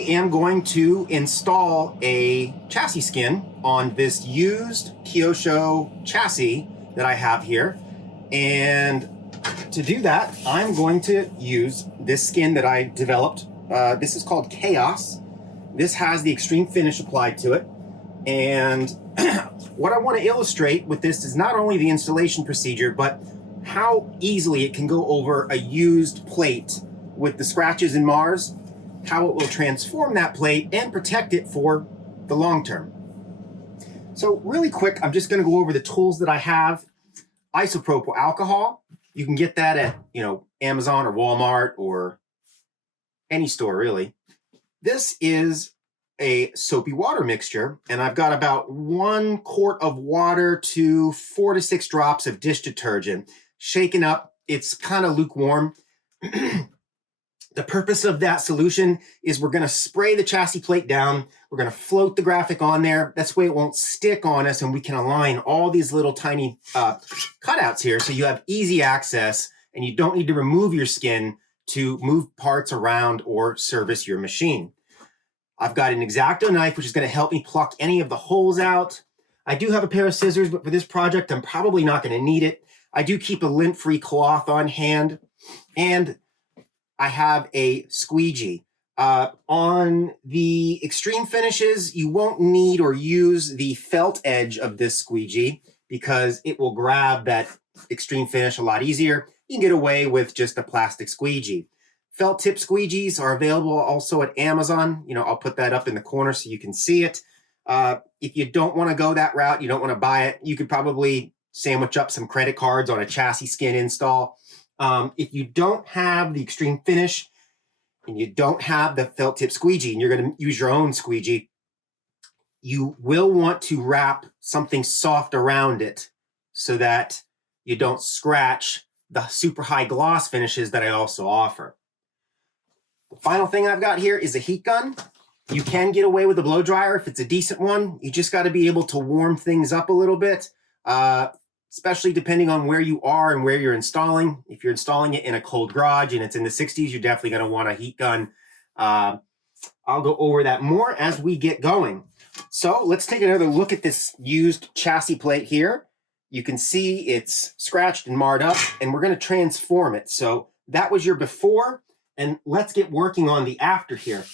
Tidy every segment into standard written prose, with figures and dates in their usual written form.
am going to install a chassis skin on this used Kyosho chassis that I have here. And to do that, I'm going to use this skin that I developed. This is called Chaos. This has the extreme finish applied to it. And what I want to illustrate with this is not only the installation procedure, but how easily it can go over a used plate with the scratches and mars, how it will transform that plate and protect it for the long term. So really quick, I'm just going to go over the tools that I have. Isopropyl alcohol. You can get that at, Amazon or Walmart or any store really. This is a soapy water mixture, and I've got about 1 quart of water to 4 to 6 drops of dish detergent. Shaken up, it's kind of lukewarm. The purpose of that solution is we're going to spray the chassis plate down. We're going to float the graphic on there. That's way it won't stick on us, and we can align all these little tiny cutouts here so you have easy access and you don't need to remove your skin to move parts around or service your machine. I've got an X-Acto knife, which is going to help me pluck any of the holes out. I do have a pair of scissors, but for this project, I'm probably not going to need it. I do keep a lint-free cloth on hand, and I have a squeegee. On the extreme finishes, you won't need or use the felt edge of this squeegee because it will grab that extreme finish a lot easier. You can get away with just a plastic squeegee. Felt tip squeegees are available also at Amazon. I'll put that up in the corner so you can see it. If you don't want to go that route, you don't want to buy it, you could probably sandwich up some credit cards on a chassis skin install. If you don't have the extreme finish and you don't have the felt tip squeegee and you're going to use your own squeegee, you will want to wrap something soft around it so that you don't scratch the super high gloss finishes that I also offer. The final thing I've got here is a heat gun. You can get away with a blow dryer if it's a decent one. You just got to be able to warm things up a little bit, especially depending on where you are and where you're installing. If you're installing it in a cold garage and it's in the 60s, you're definitely going to want a heat gun. I'll go over that more as we get going. So let's take another look at this used chassis plate here. You can see it's scratched and marred up, and we're going to transform it. So that was your before, and let's get working on the after here.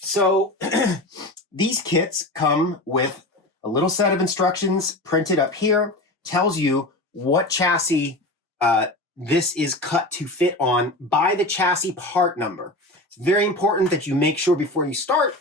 So these kits come with a little set of instructions printed up here. Tells you what chassis this is cut to fit on by the chassis part number. It's very important that you make sure before you start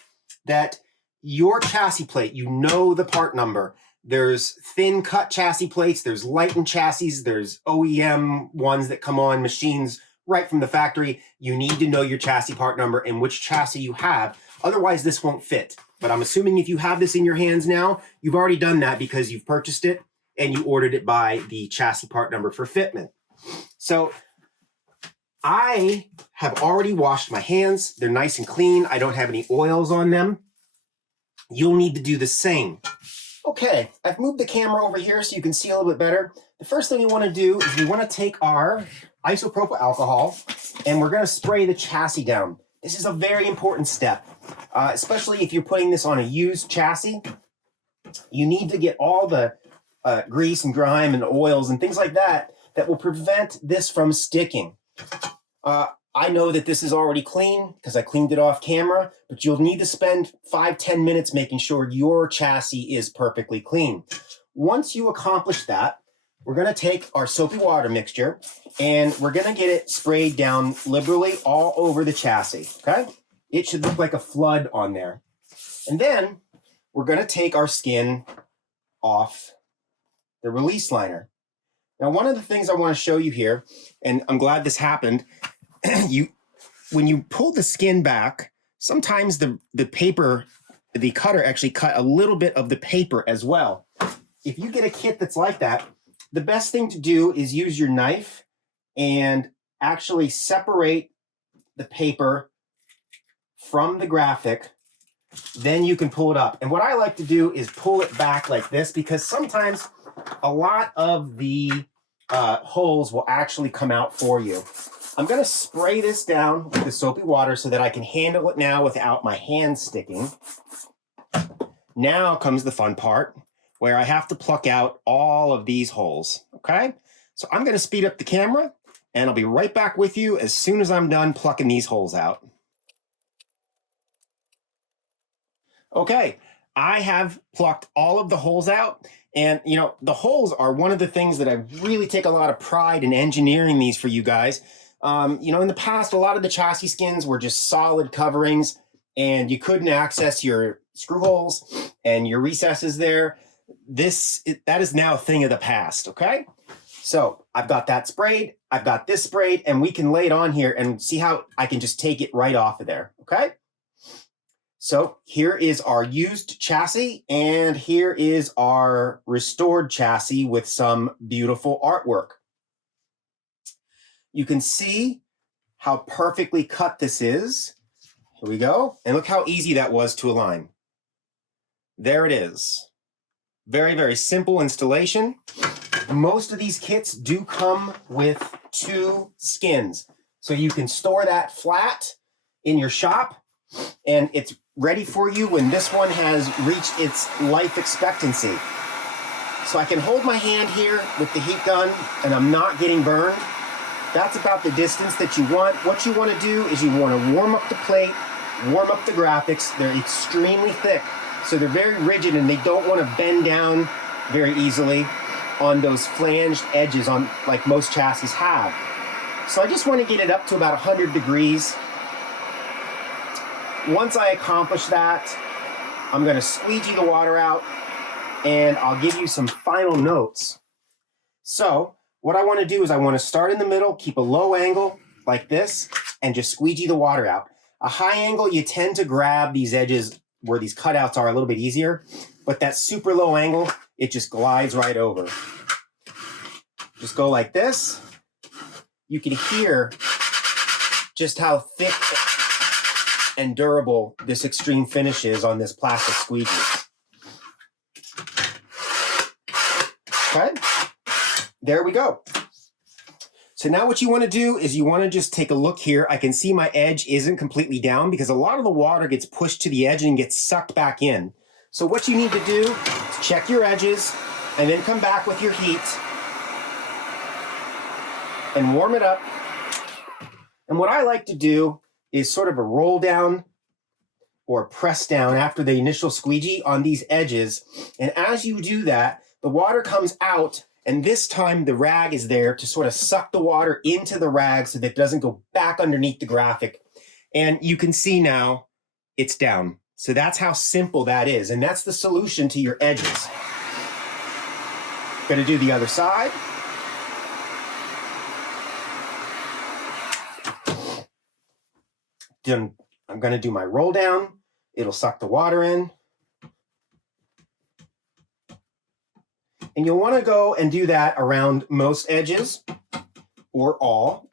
that your chassis plate, the part number. There's thin cut chassis plates, there's lightened chassis, there's OEM ones that come on machines right from the factory. You need to know your chassis part number and which chassis you have. Otherwise, this won't fit. But I'm assuming if you have this in your hands now, you've already done that because you've purchased it and you ordered it by the chassis part number for fitment. So I have already washed my hands. They're nice and clean. I don't have any oils on them. You'll need to do the same. Okay, I've moved the camera over here so you can see a little bit better. The first thing we want to do is we want to take our isopropyl alcohol and we're going to spray the chassis down. This is a very important step, especially if you're putting this on a used chassis. You need to get all the grease and grime and oils and things like that that will prevent this from sticking. I know that this is already clean because I cleaned it off camera, but you'll need to spend 5-10 minutes making sure your chassis is perfectly clean. Once you accomplish that, we're going to take our soapy water mixture and we're going to get it sprayed down liberally all over the chassis, okay? It should look like a flood on there. And then we're going to take our skin off the release liner. Now, one of the things I want to show you here, and I'm glad this happened, when you pull the skin back, sometimes the paper, the cutter actually cut a little bit of the paper as well. If you get a kit that's like that, the best thing to do is use your knife and actually separate the paper from the graphic. Then you can pull it up. And what I like to do is pull it back like this because sometimes a lot of the holes will actually come out for you. I'm going to spray this down with the soapy water so that I can handle it now without my hands sticking. Now comes the fun part where I have to pluck out all of these holes, okay? So I'm going to speed up the camera and I'll be right back with you as soon as I'm done plucking these holes out. Okay, I have plucked all of the holes out. And, you know, the holes are one of the things that I really take a lot of pride in engineering these for you guys. You know, in the past, a lot of the chassis skins were just solid coverings and you couldn't access your screw holes and your recesses there. That is now a thing of the past, okay? So I've got that sprayed, I've got this sprayed, and we can lay it on here and see how I can just take it right off of there, okay? So here is our used chassis, and here is our restored chassis with some beautiful artwork. You can see how perfectly cut this is. Here we go. And look how easy that was to align. There it is. Very, very simple installation. Most of these kits do come with 2 skins. So you can store that flat in your shop, and it's ready for you when this one has reached its life expectancy. So I can hold my hand here with the heat gun and I'm not getting burned. That's about the distance that you want. What you want to do is you want to warm up the plate, warm up the graphics. They're extremely thick, so they're very rigid and they don't want to bend down very easily on those flanged edges on like most chassis have. So I just want to get it up to about 100 degrees. Once I accomplish that, I'm going to squeegee the water out and I'll give you some final notes. So what I want to do is I want to start in the middle, keep a low angle like this, and just squeegee the water out. A high angle, you tend to grab these edges where these cutouts are a little bit easier, but that super low angle, it just glides right over. Just go like this. You can hear just how thick and durable this extreme finish is on this plastic squeegee. Okay, there we go. So now what you want to do is you want to just take a look here. I can see my edge isn't completely down because a lot of the water gets pushed to the edge and gets sucked back in. So what you need to do is check your edges and then come back with your heat and warm it up. And what I like to do is sort of a roll down or press down after the initial squeegee on these edges. And as you do that, the water comes out, and this time the rag is there to sort of suck the water into the rag so that it doesn't go back underneath the graphic. And you can see now it's down. So that's how simple that is. And that's the solution to your edges. Gonna do the other side. Then I'm going to do my roll down. It'll suck the water in. And you'll want to go and do that around most edges or all.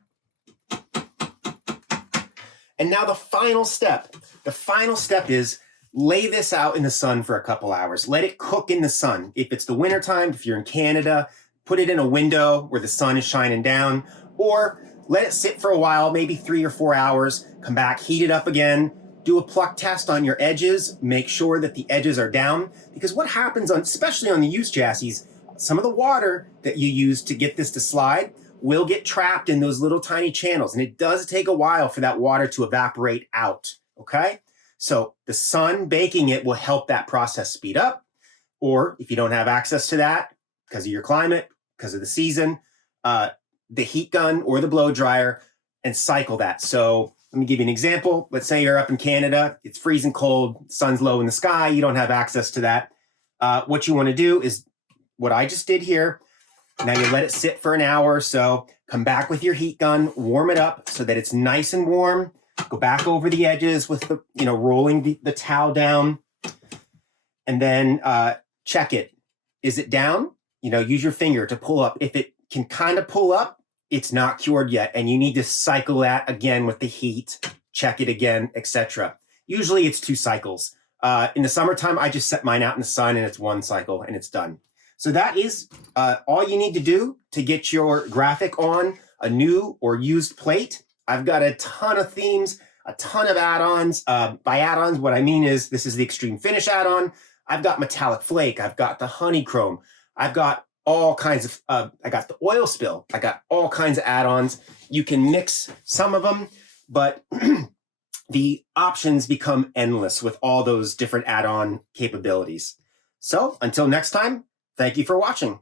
And now the final step. The final step is lay this out in the sun for a couple hours. Let it cook in the sun. If it's the wintertime, if you're in Canada, put it in a window where the sun is shining down, or let it sit for a while, maybe 3 or 4 hours, come back, heat it up again, do a pluck test on your edges, make sure that the edges are down, because what happens, especially on the used chassis, some of the water that you use to get this to slide will get trapped in those little tiny channels, and it does take a while for that water to evaporate out, okay? So the sun baking it will help that process speed up, or if you don't have access to that, because of your climate, because of the season, the heat gun or the blow dryer, and cycle that. So let me give you an example. Let's say you're up in Canada, it's freezing cold, sun's low in the sky, you don't have access to that. What you want to do is what I just did here. Now you let it sit for an hour or so, come back with your heat gun, warm it up so that it's nice and warm, go back over the edges with the, rolling the towel down, and then check it. Is it down? Use your finger to pull up. If it can kind of pull up, it's not cured yet, and you need to cycle that again with the heat, check it again, etc. Usually it's 2 cycles. In the summertime, I just set mine out in the sun and it's 1 cycle and it's done. So that is all you need to do to get your graphic on a new or used plate. I've got a ton of themes, a ton of add-ons. By add-ons, what I mean is this is the Extreme Finish add-on. I've got Metallic Flake. I've got the Honeychrome. I've got all kinds of, I got the Oil Spill. I got all kinds of add-ons. You can mix some of them, but the options become endless with all those different add-on capabilities. So until next time, thank you for watching.